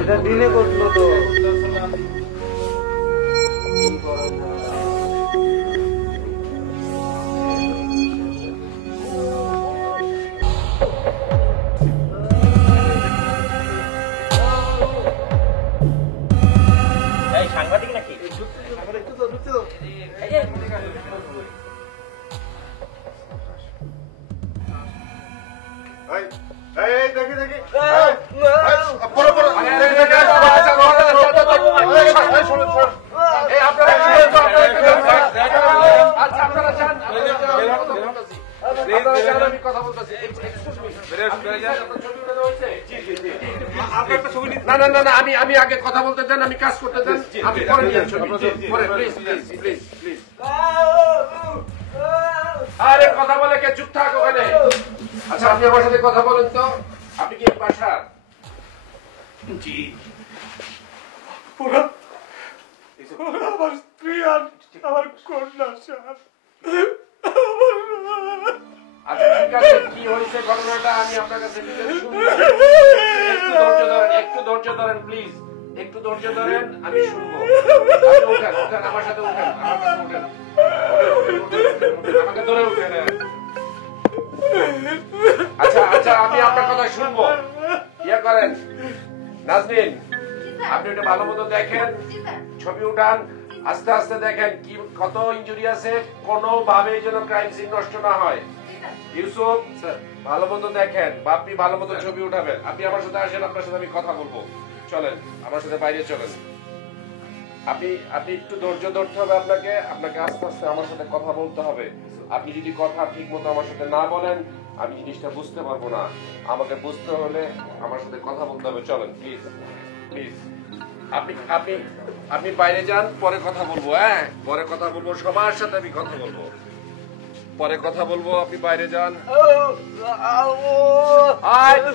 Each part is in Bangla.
এটা দিনে করলো তো সাংবাদিক নাকি? দেখি দেখি আমি আগে কথা বলতে দেন, আমি কাজ করতে দেন, আমি পরে নিয়ে আরে কথা বলে কে? চুপ থাক ওখানে। আচ্ছা আপনি আমার সাথে কথা বলেন তো, আপনি কি বাসার? জি আমার স্ত্রী আর আমার কন্যা স্যার। আচ্ছা ঠিক আছে, কি হয়েছে ঘটনাটা আমি আপনার কাছে একটু ধৈর্য ধরেন প্লিজ, একটু ধৈর্য ধরেন, আমি শুনবো। উঠেন উঠেন আমার সাথে, উঠেন আমার কাছে, উঠেন আমাকে ধরে উঠেন। আচ্ছা আচ্ছা আমি আপনার কথা শুনবো, ইয়ে করেন। নাজনীন আপনি ওটা ভালো মতো দেখেন, ছবি উঠান, আস্তে আস্তে দেখেন কি কত ইনজুরি আছে, কোনোভাবে যেন ক্রাইম সিন নষ্ট না হয়। ইউসুফ ভালো মতো দেখেন, বাপ্পি ভালো মতো ছবি উঠাবেন। আপনি আমার সাথে আসেন, আপনার সাথে আমি কথা বলবো। চলেন আমার সাথে বাইরে চলেন। আপনি আপনি একটু ধৈর্য ধরতে হবে, আপনাকে আপনাকে আস্তে আস্তে আমার সাথে কথা বলতে হবে। আপনি যদি কথা ঠিক মতো আমার সাথে না বলেন আমি জিনিসটা বুঝতে পারবো না। আমাকে বুঝতে হলে আমার সাথে কথা বলতে হবে। চলেন প্লিজ প্লিজ। আপনি আপনি আপনি বাইরে যান, পরে কথা বলবো। হ্যাঁ পরে কথা বলবো, সবার সাথে আমি কথা বলবো, পরে কথা বলবো। আপনি বাইরে যান।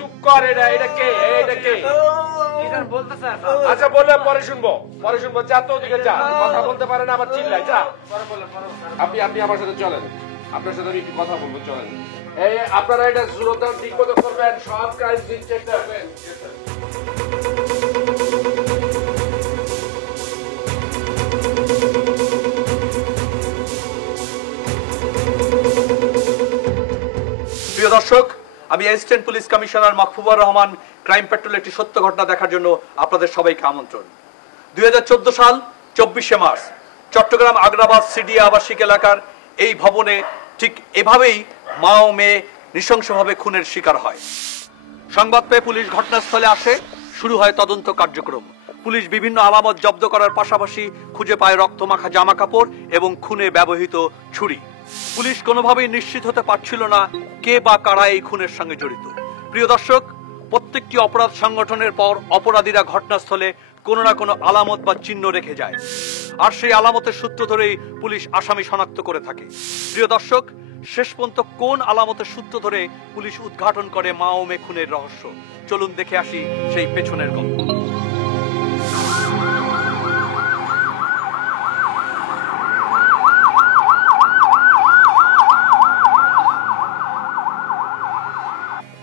চুপ করে না, এটা কে? এটা কে? আচ্ছা বললে পরে শুনবো, পরে শুনবো। যা তো ওদিকে যা, কথা বলতে পারে না আবার চিল্লাই। যা আপনি আপনি আমার সাথে চলেন, আপনার সাথে আমি একটু কথা বলবো। চলেন। এই আপনারা এটা জুলতান ঠিক মতো করবেন, সব কাজ দিন চেক করবেন। প্রিয় দর্শক, আমি assistant police commissioner Mahfubur Rahman crime patrol একটি সত্য ঘটনা দেখার জন্য আপনাদের সবাইকে আমন্ত্রণ। 2014 সাল 24শে মার্চ চট্টগ্রাম আগ্রাবাদ সিডিয়া আবাসিক এলাকার এই ভবনে ঠিক এভাবেই মা ও মেয়ে নৃশংসভাবে খুনের শিকার হয়। সংবাদ পেয়ে পুলিশ ঘটনাস্থলে আসে, শুরু হয় তদন্ত কার্যক্রম। পুলিশ বিভিন্ন আলামত জব্দ করার পাশাপাশি খুঁজে পায় রক্তমাখা জামা কাপড় এবং খুনে ব্যবহৃত ছুরি। পুলিশ কোনোভাবেই নিশ্চিত হতে পারছিল না কে বা কারা এই খুনের সঙ্গে জড়িত। প্রিয় দর্শক, প্রত্যেকটি অপরাধ সংগঠনের পর অপরাধীরা ঘটনাস্থলে কোনো না কোনো আলামত বা চিহ্ন রেখে যায়, আর সেই আলামতের সূত্র ধরেই পুলিশ আসামি শনাক্ত করে থাকে। প্রিয় দর্শক, শেষ পর্যন্ত কোন আলামতের সূত্র ধরে পুলিশ উদ্ঘাটন করে মা ও মেয়ে খুনের রহস্য? চলুন দেখে আসি সেই পেছনের গল্প।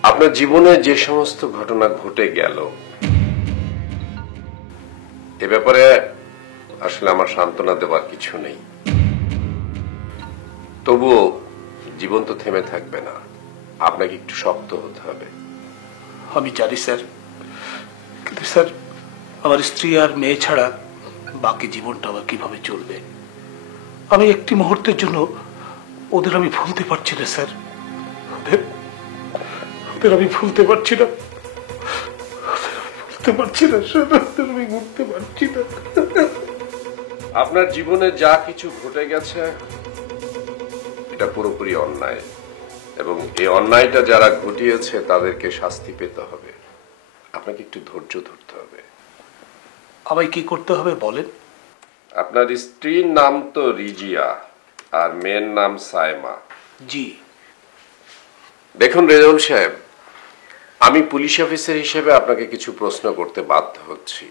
আপনার জীবনে যে সমস্ত ঘটনা ঘটে গেল এ ব্যাপারে আসলে আমার সান্ত্বনা দেওয়ার কিছু নেই। তবুও জীবন তো থেমে থাকবে না, আপনাকে একটু শক্ত হতে হবে। আমি জানি স্যার, কিন্তু স্যার আমার স্ত্রী আর মেয়ে ছাড়া বাকি জীবনটা আমার কিভাবে চলবে? আমি একটি মুহূর্তের জন্য ওদের আমি ভুলতে পারছি না স্যার, ওদের আমি ভুলতে পারছি না, ভুলতে পারছি না স্যার, আমি ভুলতে পারছি না। আপনার জীবনে যা কিছু ঘটে গেছে এটা পুরোপুরি অন্যায়, এবং এই অন্যায়টা যারা ঘটিয়েছে তাদেরকে শাস্তি পেতে হবে। আপনাকে একটু ধৈর্য ধরতে হবে। আমায় কি করতে হবে বলেন? আপনার স্ত্রীর নাম তো রিজিয়া আর মেয়ের নাম সাইমা। জি। দেখুন রেজাউল সাহেব, আমি পুলিশ অফিসার হিসেবে আপনাকে কিছু প্রশ্ন করতে বাধ্য হচ্ছি।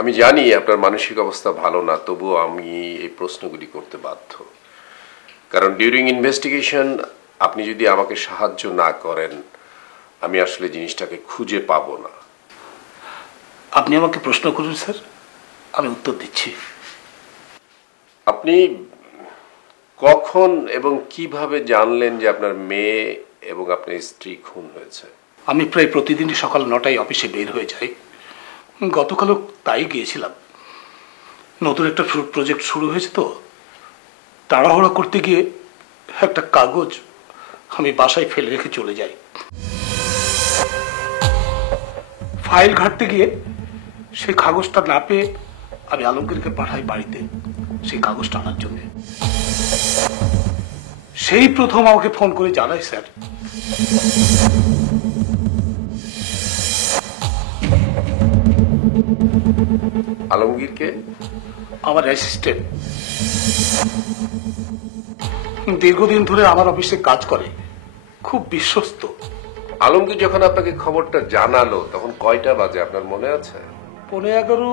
আমি জানি আপনার মানসিক অবস্থা ভালো না, তবুও আমি এই প্রশ্নগুলি করতে বাধ্য। কারণ ডিউরিং ইনভেস্টিগেশন আপনি যদি আমাকে সাহায্য না করেন, আমি আসলে জিনিসটাকে খুঁজে পাবো না। আপনি আমাকে প্রশ্ন করুন স্যার, আমি উত্তর দিচ্ছি। আপনি কখন এবং কিভাবে জানলেন যে আপনার মেয়ে এবং আপনার স্ত্রী খুন হয়েছে? আমি প্রায় প্রতিদিনই সকাল 9টায় অফিসে বের হয়ে যাই। গতকালও তাই গিয়েছিলাম। নতুন একটা প্রজেক্ট শুরু হয়েছে তো, তাড়াহুড়া করতে গিয়ে একটা কাগজ আমি বাসায় ফেলে রেখে চলে যাই। ফাইল ঘাঁটতে গিয়ে সেই কাগজটা না পেয়ে আমি আলমগীরকে পাঠাই বাড়িতে সেই কাগজটা আনার জন্য। সেই প্রথম আমাকে ফোন করে জানাই স্যার। আলমগীরকে? আমার অ্যাসিস্ট্যান্ট, দীর্ঘদিন ধরে আমার অফিসে কাজ করে, খুব বিশ্বস্ত। আলমগীর যখন আপনাকে খবরটা জানালো তখন কয়টা বাজে আপনার মনে আছে? 11:15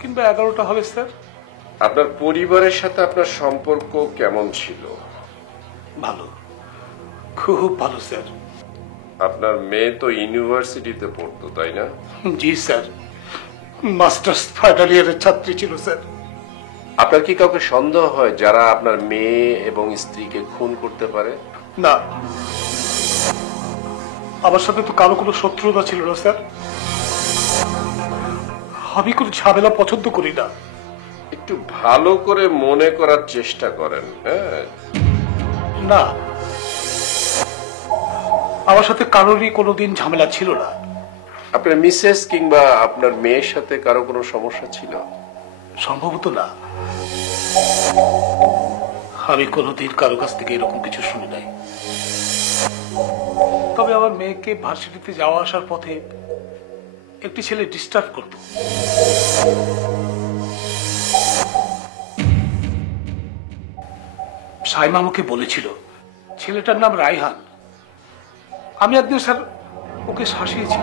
কিংবা 11টা হবে স্যার। আপনার পরিবারের সাথে আপনার সম্পর্ক কেমন ছিল? ভালো, খুব ভালো স্যার। আপনার মেয়ে তো ইউনিভার্সিটিতে পড়তো, তাই না? জি স্যার, মাস্টার্স ফাইনাল ইয়ারের ছাত্রী ছিল স্যার। আপনার কি কাউকে সন্দেহ হয় যারা আপনার মেয়ে এবং স্ত্রীকে খুন করতে পারে? না, আমার সাথে তো কারো কোনো শত্রুতা ছিল না স্যার। আমি কোনো ঝামেলা পছন্দ করি না। একটু ভালো করে মনে করার চেষ্টা করেন। হ্যাঁ, না, আমার সাথে কারোরই কোনোদিন ঝামেলা ছিল না। আপনার মিসেস কিংবা আপনার মেয়ের সাথে কারো কোনো সমস্যা ছিল? সম্ভবত না, আমি কোনোদিন কারো কাছ থেকে এরকম কিছু শুনি নাই। তবে আমার মেয়েকে ভার্সিটিতে যাওয়া আসার পথে একটি ছেলে ডিস্টার্ব করত। সাইমা আমাকে বলেছিল ছেলেটার নাম রায়হান। আমি একদিন স্যার ওকে শাসিয়েছি।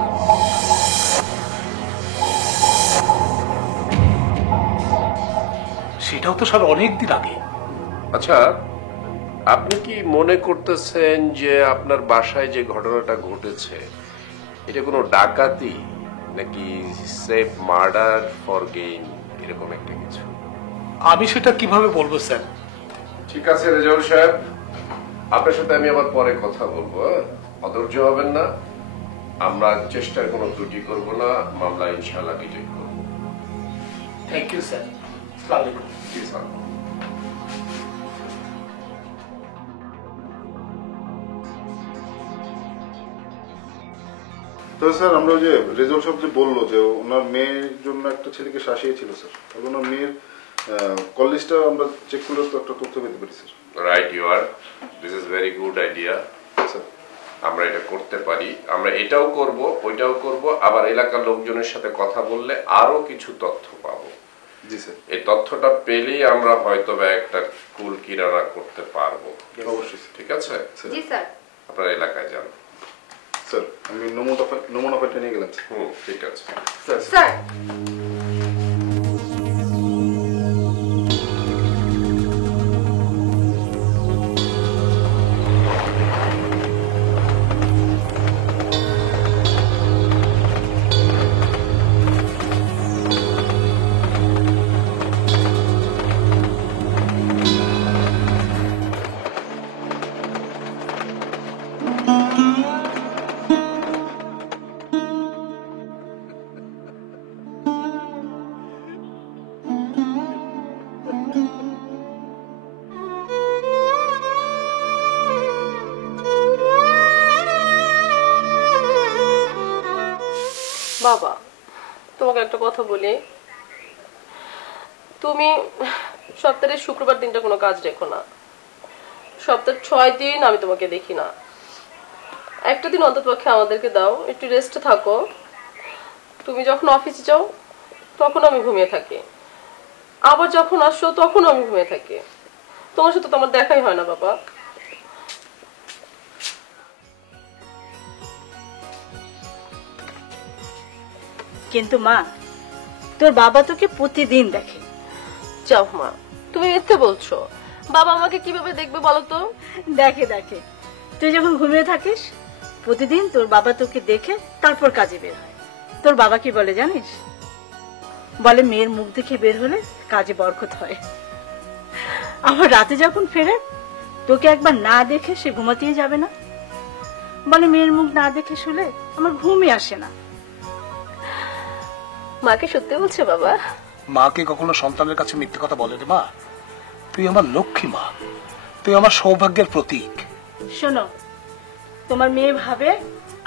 সেটাও তো স্যার অনেকদিন আগে। আচ্ছা, আপনি কি মনে করতেছেন যে আপনার বাসায় যে ঘটনাটা ঘটেছে এটা কোনো ডাকাতি নাকি সেফ মার্ডার ফর গেইন, এরকম একটা কিছু? আমি সেটা কিভাবে বলবো স্যার? ঠিক আছে রেজাউল সাহেব, আপনার সাথে আমি আবার পরে কথা বলবো। অধৈর্য হবেন না, আমরা চেষ্টার কোনো ত্রুটি করব না, মামলা ইনশাআল্লাহ ডিটেক্ট করবো। Thank you sir. আসসালামু আলাইকুম। জি স্যার। তো স্যার, আমরা ওই যে রেজাল্ট সাহেব যে বললো যে ওনার মেয়ের জন্য একটা ছেলেকে শাসিয়েছিল স্যার, তাহলে ওনার মেয়ের কল লিস্টটা আমরা চেক করলে তো একটা তথ্য পেতে পারি sir. Right, you are, this is very good idea sir, আমরা এটা করতে পারি। আমরা এটাও করব, ওইটাও করব, আবার এলাকার লোকজনের সাথে কথা বললে আরো কিছু তথ্য পাবো। জি স্যার। এই তথ্যটা পেলেই আমরা হয়তো বা একটা কুল কিনারা করতে পারবো। অবশ্যই স্যার। ঠিক আছে, জি স্যার। আপনার এলাকায় যান। স্যার, আমি নমুনা ফাইলটা নিয়ে গেলাম স্যার। ঠিক আছে স্যার। স্যার, বাবা, তোমাকে একটা কথা বলি। তুমি সপ্তাহের শুক্রবার দিনটা কোনো কাজ রেখো না। সপ্তাহে 6 দিন আমি তোমাকে দেখি না। একটা দিন অন্ততপক্ষে আমাদেরকে দাও, একটু রেস্টে থাকো। তুমি যখন অফিসে যাও তখন আমি ঘুমিয়ে থাকি, আবার যখন আসো তখন আমি ঘুমিয়ে থাকি। তোমার সাথে তো আমার দেখাই হয় না বাবা। কিন্তু মা, তোর বাবা তোকে প্রতিদিন দেখে। যাও মা, তুমি মিথ্যে বলছো। বাবা আমাকে কিভাবে দেখবে বলো তো? দেখে দেখে, তুই যখন ঘুমিয়ে থাকিস প্রতিদিন তোর বাবা তোকে দেখে তারপর কাজে বের হয়। তোর বাবা কি বলে জানিস? বলে মেয়ের মুখ দেখে বের হলে কাজে বরকত হয়। আবার রাতে যখন ফেরে তোকে একবার না দেখে সে ঘুমাতেই যাবে না। বলে মেয়ের মুখ না দেখে শুলে আমার ঘুমই আসে না। মাকে সত্যি বলছে বাবা? মাকে কখনো সন্তানের কাছে মিথ্যে কথা বলে রে মা? তুই আমার লক্ষ্মী মা, তুই আমার সৌভাগ্যের প্রতীক। শোনো, তোমার মেয়ে ভাবে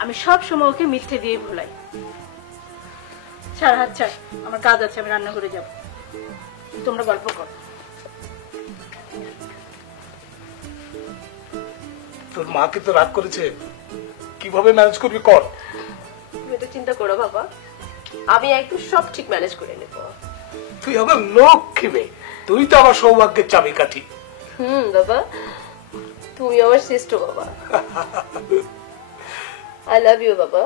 আমি সব সময় ওকে মিথ্যে দিয়ে ভুলাই। ছাড় হাত ছাড়, আমার কাজ আছে, আমি রান্নাঘরে যাব। তোমরা গল্প করো। তোর মাকে তো রাগ করেছে, কিভাবে ম্যানেজ করবি কর। তুমি তো চিন্তা করো বাবা, আমি একদম সব ঠিক ম্যানেজ করে নেব। তুই আমার লক্ষ্মী মেয়ে, তুই তো আমার সৌভাগ্যের চাবিকাঠি। বাবা, তুমি আমার শ্রেষ্ঠ বাবা। আই লাভ ইউ বাবা।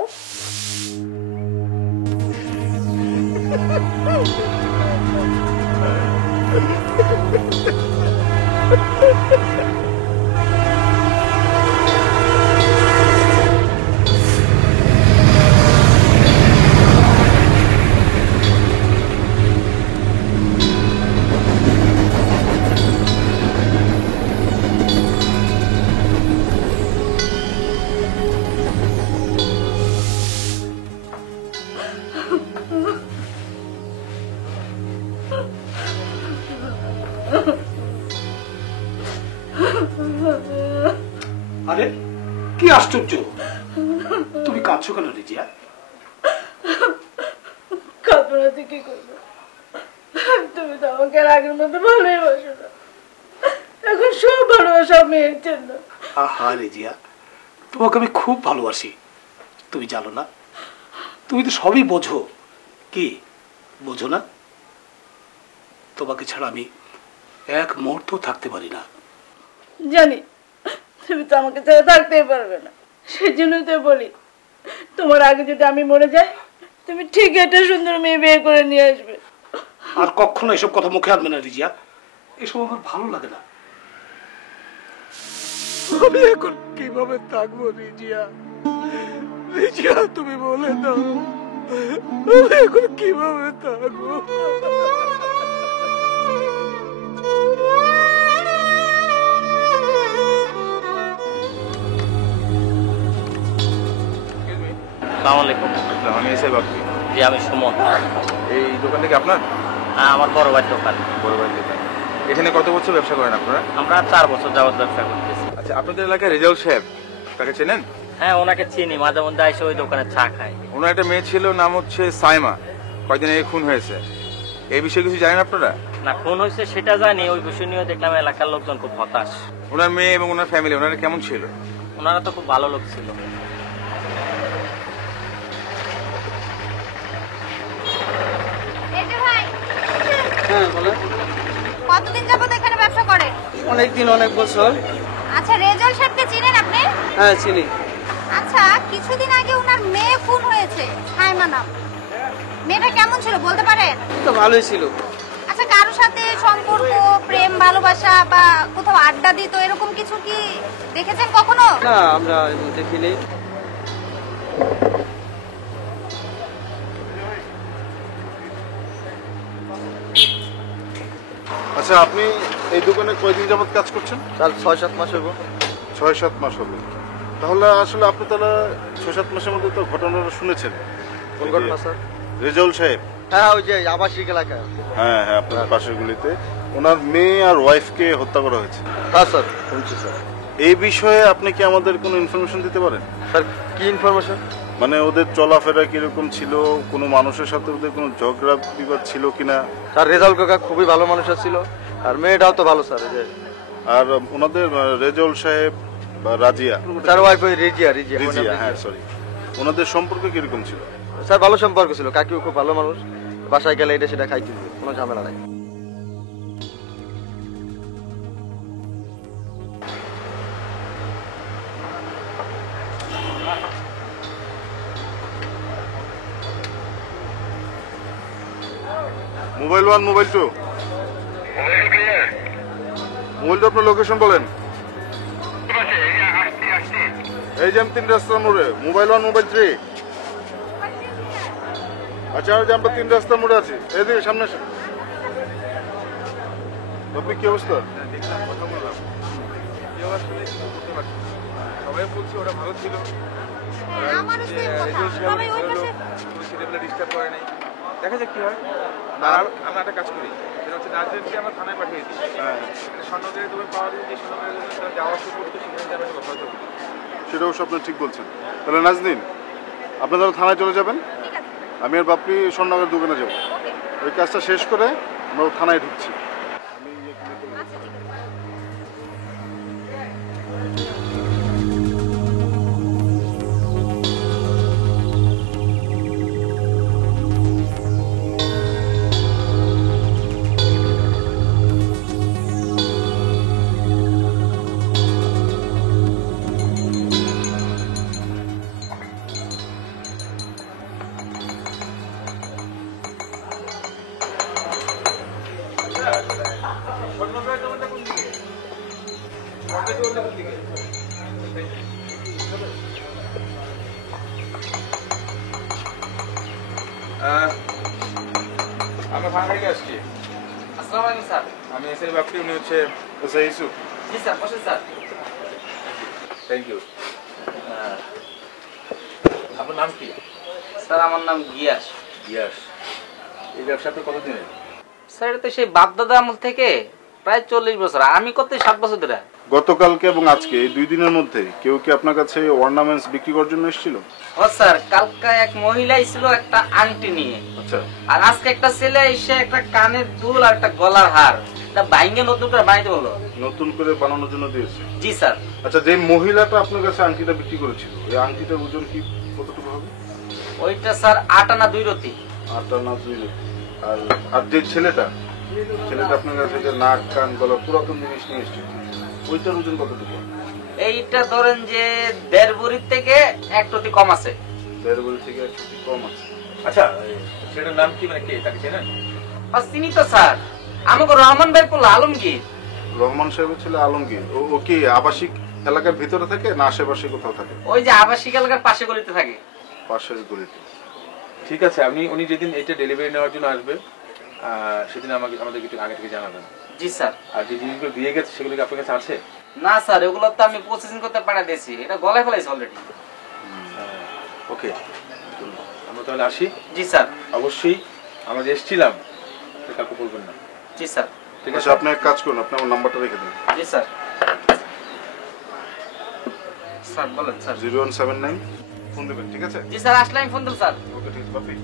আরে কি আশ্চর্য, তুমি কাঁদছো কেন রিজিয়া? কাঁদবো না তো কি করবো? তুমি তো আমাকে আর আগের মতো ভালোই বাসো না। এখন সব ভালোবাসা মেয়ের জন্য। আহা রিজিয়া, তোমাকে আমি খুব ভালোবাসি, তুমি জানো না? তুমি তো সবই বোঝো। কি বোঝো না? তোমাকে ছাড়া আমি এক মুহূর্ত থাকতে পারি না। জানি তুমি তো আমাকে ছাড়া থাকতেই পারবে না, সেই জন্যই তো বলি তোমার আগে যদি আমি মরে যাই তুমি ঠিক একটা সুন্দর মেয়ে বিয়ে করে নিয়ে আসবে। আর কখনো এসব কথা মুখে আনবে না রিজিয়া, এসব আমার ভালো লাগে না। আমি এখন কিভাবে থাকবো রিজিয়া? রিজিয়া তুমি বলে দাও, আমি এখন কিভাবে থাকবো? আসসালামু আলাইকুম। আমি এসে বাপি। জি, আমি সুমন। এই দোকানটা কি আপনার? আমার বড় ভাইয়ের দোকান। বড় ভাই দোকান। এখানে কত বছর ব্যবসা করেন আপনারা? আমরা 4 বছর যাবত ব্যবসা করতেছি। আচ্ছা, আপনাদের এলাকায় রেজাউল সাহেব, তাকে চেনেন? হ্যাঁ, ওনাকে চিনি, মাঝে মধ্যে এসে ওই দোকানে চা খাই। ওনার একটা মেয়ে ছিল, নাম হচ্ছে সাইমা, কয়েকদিন আগে খুন হয়েছে। এই বিষয়ে কিছু জানেন আপনারা? না, খুন হয়েছে সেটা জানি, ওই বিষয় নিয়ে দেখলাম এলাকার লোকজন খুব হতাশ। ওনার মেয়ে এবং ওনার ফ্যামিলি, ওনারা কেমন ছিল? ওনারা তো খুব ভালো লোক ছিল। এই যে ভাই, হ্যাঁ বলেন। কতদিন যাবত এখানে ব্যবসা করেন? অনেক দিন, অনেক বছর। আচ্ছা, রেজাউল সাহেবকে চিনেন আপনি? হ্যাঁ চিনি। আচ্ছা, কিছুদিন আগে ওনার মেয়ে খুন হয়েছে, সাইমা নাম। মেয়েটা কেমন ছিল বলতে পারেন? তো ভালোই ছিল। আচ্ছা, কারোর সাথে সম্পর্ক, প্রেম, ভালোবাসা বা কোথাও আড্ডা দিত এরকম কিছু কি দেখেছেন কখনো? না, আমরা দেখিনি। আচ্ছা, আপনি এই দোকানে কয়দিন যাবত কাজ করছেন? তার 6-7 মাস হইব। 6-7 মাস হবে। তাহলে আসলে আপনি তারা 6-7 মাসের মধ্যে তো ঘটনাটা শুনেছেন। কোন ঘটনা স্যার? রেজাউল সাহেব। হ্যাঁ, ওই যে আবাসিক এলাকায়। হ্যাঁ হ্যাঁ, আপনার পাশের গুলিতে ওনার মেয়ে আর ওয়াইফকে হত্যা করা হয়েছে। হ্যাঁ স্যার, শুনছি স্যার। এই বিষয়ে আপনি কি আমাদের কোনো ইনফরমেশন দিতে পারেন? স্যার কি ইনফরমেশন? মানে ওদের চলাফেরা কিরকম ছিল, কোনো মানুষের সাথে ওদের কোনো ঝগড়া বিবাদ ছিল কিনা? স্যার রেজাউল কাকা খুবই ভালো মানুষ ছিল, আর মেয়েটাও তো ভালো স্যার। আর ওনাদের রেজাউল সাহেব বা রাজিয়া, তার ওয়াইফ ওই রিজিয়া। রিজিয়া, হ্যাঁ সরি, ওনাদের সম্পর্ক কিরকম ছিল? স্যার ভালো সম্পর্ক ছিল, কাকিও খুব ভালো মানুষ, বাসায় গেলে এটা সেটা খাই কিন্তু কোনো ঝামেলা নাই। Mobile 1, mobile 2। মোবাইল 2 আপনার লোকেশন বলেন। এই যে আমি 3 রাস্তার মোড়ে। Mobile 1, mobile 3। আচ্ছা আমরা 3 রাস্তার মোড়ে আছি। এইদিকে সামনে আসেন। আপনি কি অবস্থা? দেখলাম, কথা বললাম, কেউ আসলে কিছু করতে পারছে না। সবাই বলছে ওরা ভালো ছিল, আমারও সেম কথা সবাই ওই পাশে ছেলেপেলে ডিস্টার্ব করে নাই। দেখা যাক কি হয়। আর আমরা একটা কাজ করি, সেটা হচ্ছে নাজরিনকে আমরা থানায় পাঠিয়ে দিই। স্বর্ণকারী তুমি পাওয়া যায়, যে স্বর্ণকারী যাওয়ার শুরু করতো সেখানে যাবে কথা হতে হবে। সেটা অবশ্য আপনি ঠিক বলছেন। তাহলে নাজনীন, আপনারা থানায় চলে যাবেন, আমি আর বাপ্পি স্বর্ণকার দোকানে যাব। ওই কাজটা শেষ করে আমরা থানায় ঢুকছি। আমরা থানা থেকে আসছি। আসসালামু আলাইকুম স্যার। আমি এসে বাপ্পি, উনি হচ্ছে ইউসুফ। জি স্যার, বসেন স্যার। Thank you. আপনার নাম কি? স্যার আমার নাম গিয়াস। ইয়াস। এই ব্যবসা আপনি কতদিনের? স্যার এটা তো সেই বাপদাদা আমল থেকে প্রায় 40 বছর, আমি কত 7 বছর ধরে। গতকালকে এবং আজকে এই 2 দিনের মধ্যে কেউ কি আপনার কাছে অর্নামেন্টস বিক্রি করার জন্য এসেছিল? ও স্যার, কালকে এক মহিলা ছিল একটা আংটি নিয়ে, আচ্ছা, আর আজকে একটা ছেলে এসে একটা কানের দুল আর একটা গলার হার এটা ভাঙে নতুন করে বানাইতে বললো। নতুন করে বানানোর জন্য দিয়েছে? জি স্যার। আচ্ছা, যে মহিলাটা আপনার কাছে আংটিটা বিক্রি করেছিল, এই আংটিটার ওজন কি কতটুকু হবে? ওইটা স্যার 8 আনা 2 রতি। 8 আনা 2 রতি। আর যে ছেলেটা আপনার কাছে যে নাক কান গলা পুরাতন জিনিস নিয়ে এসেছিল, ওইটার ওজন কতটুকু? এইটা ধরেন যে 1.5 ভরির থেকে 1 রতি কম আছে। 1.5 ভরি থেকে 1 রতি কম আছে। আচ্ছা, সেটার নাম কি, মানে কে, তাকে চেনেন? চিনি তো স্যার, আমাকে রহমান ভাই বললো আলমগীর। রহমান সাহেবের ছেলে আলমগীর। ও কি আবাসিক এলাকার ভিতরে থাকে না আশেপাশে কোথাও থাকে? ওই যে আবাসিক এলাকার পাশে গলিতে থাকে। পাশের গলিতে। ঠিক আছে, উনি যেদিন এটা ডেলিভারি নেওয়ার জন্য আসবে সেদিন আমাদেরকে একটু আগে থেকে জানাবেন। জি স্যার। আর যে জিনিসগুলো দিয়ে গেছে সেগুলো কি আপনার কাছে আছে? না স্যার, এগুলো তো আমি প্রসেসিং করতে পাঠিয়ে দিয়েছি, এটা গলায় ফেলাইছি অলরেডি। ওকে, আমরা তাহলে আসি। জি স্যার। অবশ্যই আমরা যে এসেছিলাম কাউকে বলবেন না। জি স্যার। ঠিক আছে, আপনি এক কাজ করুন, আপনি আমার নাম্বারটা রেখে দিন। জি স্যার। স্যার বলেন স্যার। 0179 ফোন দেবেন, ঠিক আছে? জি স্যার, আসলে আমি ফোন দেব স্যার। ওকে, ঠিক আছে বাপি।